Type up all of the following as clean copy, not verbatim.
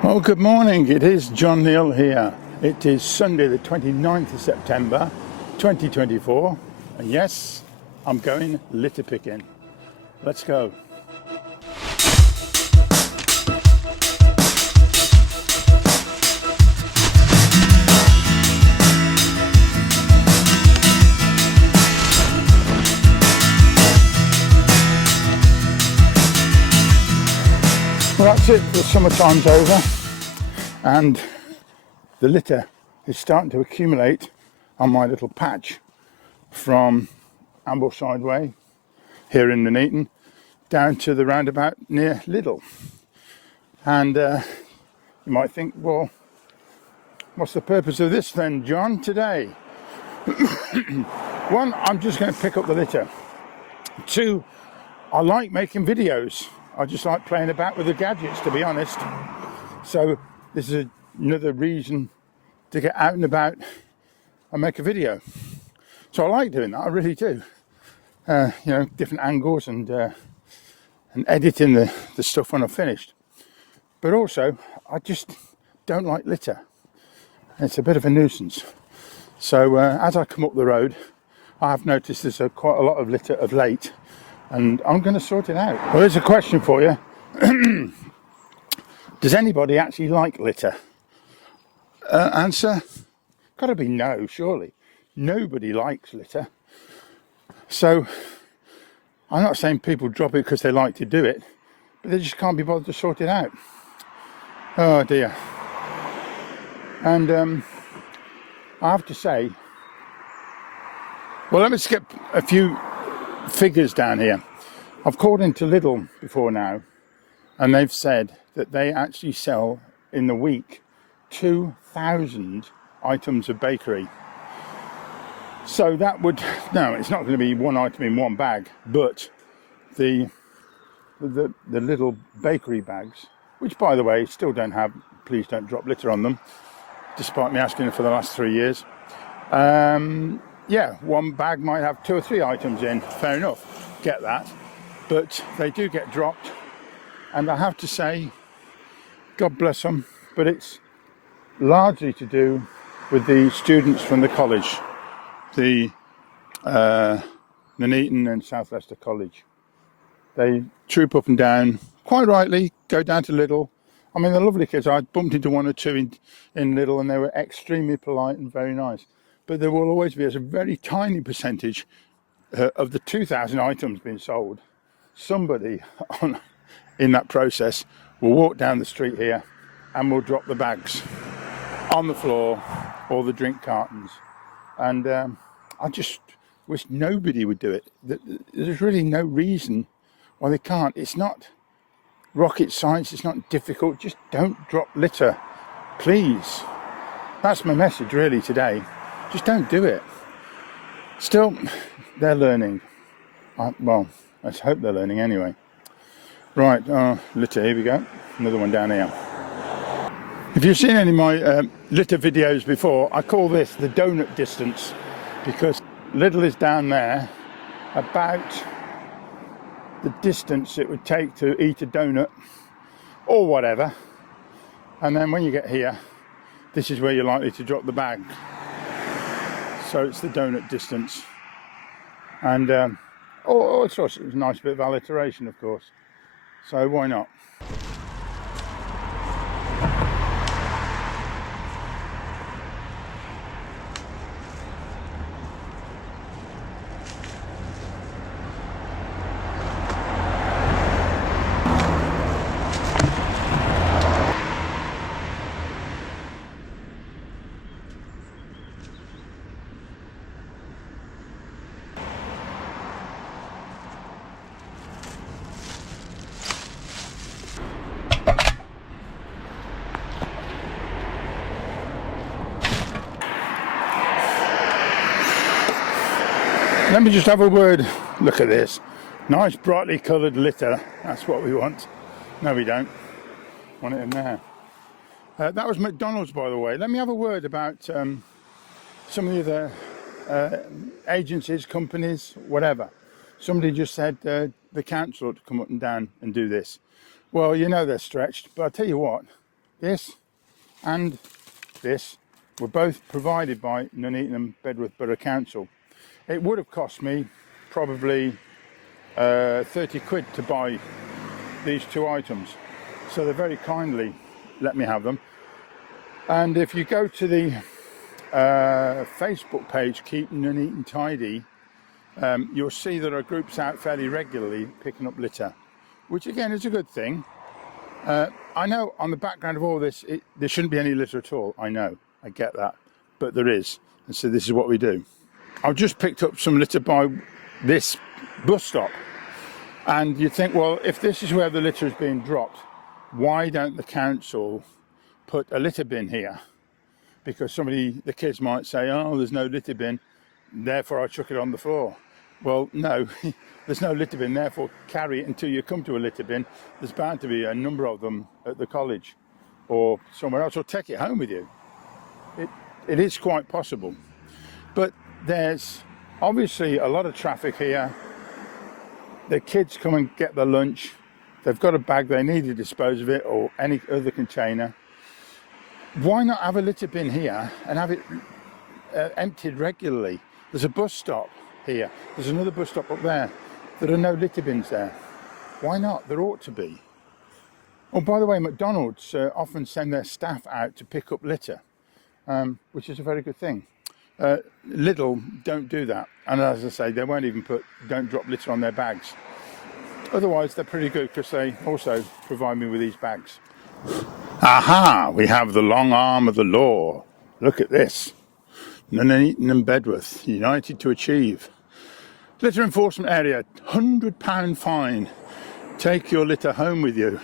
Well, good morning. It is John Neal here. It is Sunday the 29th of September 2024 and yes, I'm going litter picking. Let's go. Well, that's it. The summertime's over and the litter is starting to accumulate on my little patch from Ambleside Way here in Nuneaton down to the roundabout near Lidl. And you might think, well, what's the purpose of this then, John, today? One, I'm just going to pick up the litter. Two, I like making videos. I just like playing about with the gadgets, to be honest. So this is another reason to get out and about and make a video. So I like doing that, I really do. You know, different angles and editing the stuff when I've finished. But also, I just don't like litter. It's a bit of a nuisance. So as I come up the road, I have noticed there's quite a lot of litter of late. And I'm going to sort it out. Well, here's a question for you. Does anybody actually like litter? Answer, got to be no, surely. Nobody likes litter. So, I'm not saying people drop it because they like to do it, but they just can't be bothered to sort it out. Oh dear. And I have to say, well, let me skip a few figures down here. I've called into Lidl before now and they've said that they actually sell in the week 2,000 items of bakery. So that would, no, it's not going to be one item in one bag, but the little bakery bags, which by the way still don't have, please don't drop litter on them, despite me asking for the last 3 years. Yeah, one bag might have 2 or 3 items in, fair enough, get that. But they do get dropped, and I have to say, God bless them, but it's largely to do with the students from the college, the Nuneaton and South Leicester College. They troop up and down, quite rightly, go down to Lidl. I mean, they're lovely kids. I bumped into 1 or 2 in Lidl, and they were extremely polite and very nice. But there will always be a very tiny percentage of the 2,000 items being sold. Somebody in that process will walk down the street here and will drop the bags on the floor or the drink cartons. And I just wish nobody would do it. There's really no reason why they can't. It's not rocket science, it's not difficult. Just don't drop litter, please. That's my message really today. Just don't do it. Still, they're learning. Well, let's hope they're learning anyway. Right, litter, here we go. Another one down here. If you've seen any of my litter videos before, I call this the donut distance, because Lidl is down there, about the distance it would take to eat a donut or whatever. And then when you get here, this is where you're likely to drop the bag. So it's the donut distance. And it's also a nice bit of alliteration, of course. So why not? Let me just have a word. Look at this. Nice brightly coloured litter. That's what we want. No, we don't. Want it in there. That was McDonald's, by the way. Let me have a word about some of the other agencies, companies, whatever. Somebody just said the council ought to come up and down and do this. Well, you know they're stretched, but I'll tell you what, this and this were both provided by Nuneaton and Bedworth Borough Council. It would have cost me probably 30 quid to buy these two items, so they very kindly let me have them. And if you go to the Facebook page Keep Nuneaton Tidy, you'll see there are groups out fairly regularly picking up litter, which again is a good thing. I know on the background of all this, there shouldn't be any litter at all. I know, I get that, but there is, and so this is what we do. I've just picked up some litter by this bus stop, and you'd think, well, if this is where the litter is being dropped, why don't the council put a litter bin here? Because the kids might say, oh, there's no litter bin, therefore I chuck it on the floor. Well, no, there's no litter bin, therefore carry it until you come to a litter bin. There's bound to be a number of them at the college or somewhere else, or take it home with you. It is quite possible. But there's obviously a lot of traffic here. The kids come and get their lunch. They've got a bag, they need to dispose of it, or any other container. Why not have a litter bin here and have it emptied regularly? There's a bus stop here. There's another bus stop up there. There are no litter bins there. Why not? There ought to be. Oh, by the way, McDonald's often send their staff out to pick up litter, which is a very good thing. Lidl don't do that, and as I say, they won't even don't drop litter on their bags. Otherwise, they're pretty good because they also provide me with these bags. Aha! We have the long arm of the law. Look at this. Nuneaton and Bedworth, united to achieve. Litter enforcement area, £100 fine. Take your litter home with you.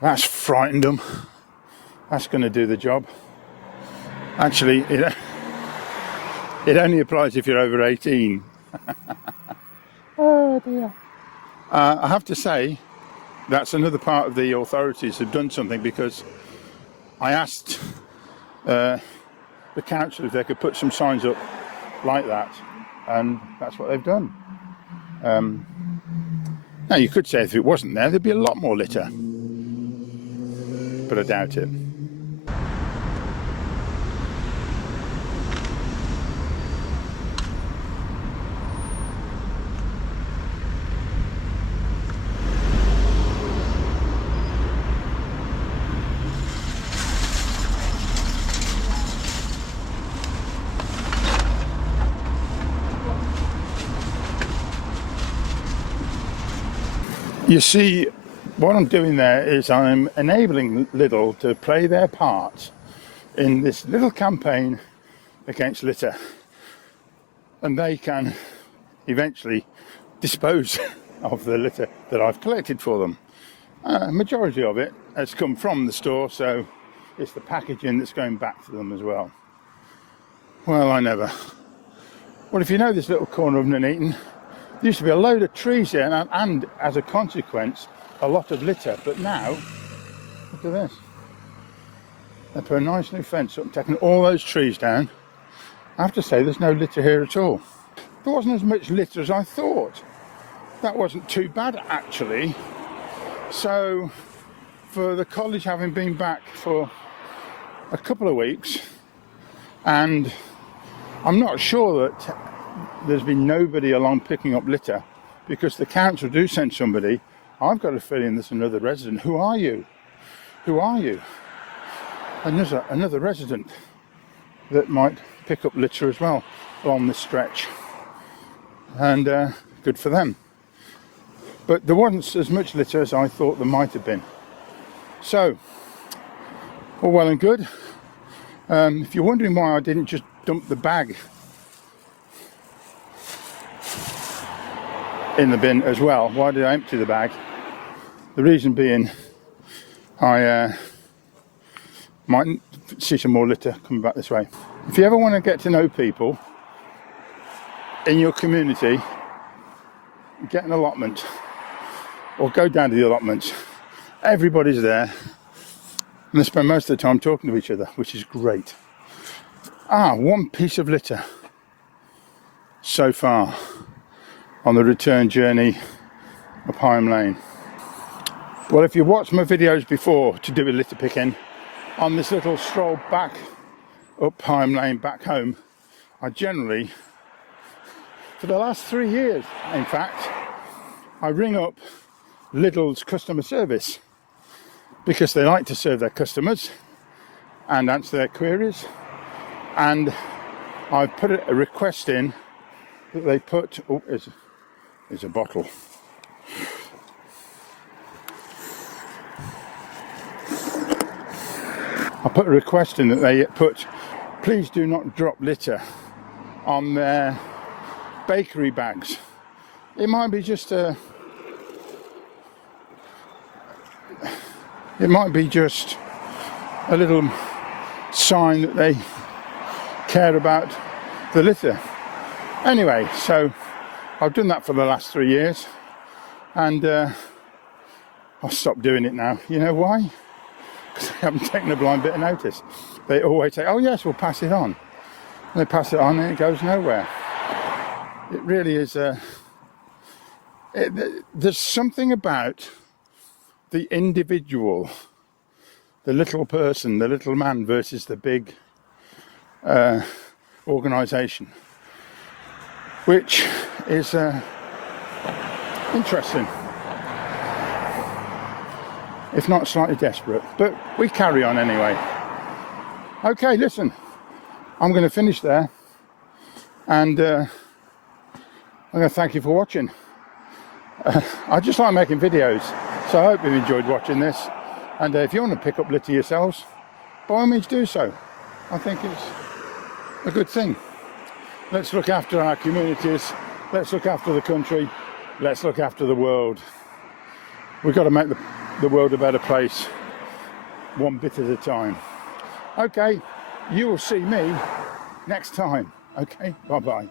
That's frightened them. That's going to do the job. Actually, it only applies if you're over 18. Oh dear. I have to say, that's another part of the authorities have done something, because I asked the council if they could put some signs up like that, and that's what they've done. Now you could say if it wasn't there, there'd be a lot more litter, but I doubt it. You see, what I'm doing there is I'm enabling Lidl to play their part in this little campaign against litter, and they can eventually dispose of the litter that I've collected for them. A majority of it has come from the store, so it's the packaging that's going back to them as well. Well, I never. Well, if you know this little corner of Nuneaton, there used to be a load of trees here, and as a consequence, a lot of litter. But now, look at this. They put a nice new fence up and taken all those trees down. I have to say, there's no litter here at all. There wasn't as much litter as I thought. That wasn't too bad, actually. So, for the college having been back for a couple of weeks, and I'm not sure that there's been nobody along picking up litter, because the council do send somebody. I've got a feeling there's another resident. Who are you? Who are you? And there's another resident that might pick up litter as well along this stretch, and good for them. But there wasn't as much litter as I thought there might have been. So, all well and good. If you're wondering why I didn't just dump the bag in the bin as well, why did I empty the bag? The reason being, I might see some more litter coming back this way. If you ever want to get to know people in your community, get an allotment or go down to the allotments. Everybody's there and they spend most of the time talking to each other, which is great. One piece of litter so far on the return journey up Higham Lane. Well, if you watched my videos before to do with litter picking, on this little stroll back up Hime Lane back home, I generally, for the last 3 years in fact, I ring up Lidl's customer service because they like to serve their customers and answer their queries, and I've put a request in that they put, oh, there's a bottle. I put a request in that they put, please do not drop litter on their bakery bags. It might be just a little sign that they care about the litter. Anyway, so I've done that for the last 3 years, and I'll stop doing it now. You know why? Because I haven't taken a blind bit of notice. They always say, oh yes, we'll pass it on. And they pass it on and it goes nowhere. It really is there's something about the individual, the little person, the little man versus the big organisation, which is interesting, if not slightly desperate, but we carry on anyway. Okay, listen, I'm going to finish there, and I'm going to thank you for watching. I just like making videos, so I hope you've enjoyed watching this, and if you want to pick up litter yourselves, by all means do so. I think it's a good thing. Let's look after our communities, let's look after the country, let's look after the world. We've got to make the world a better place, one bit at a time. Okay, you will see me next time. Okay, bye-bye.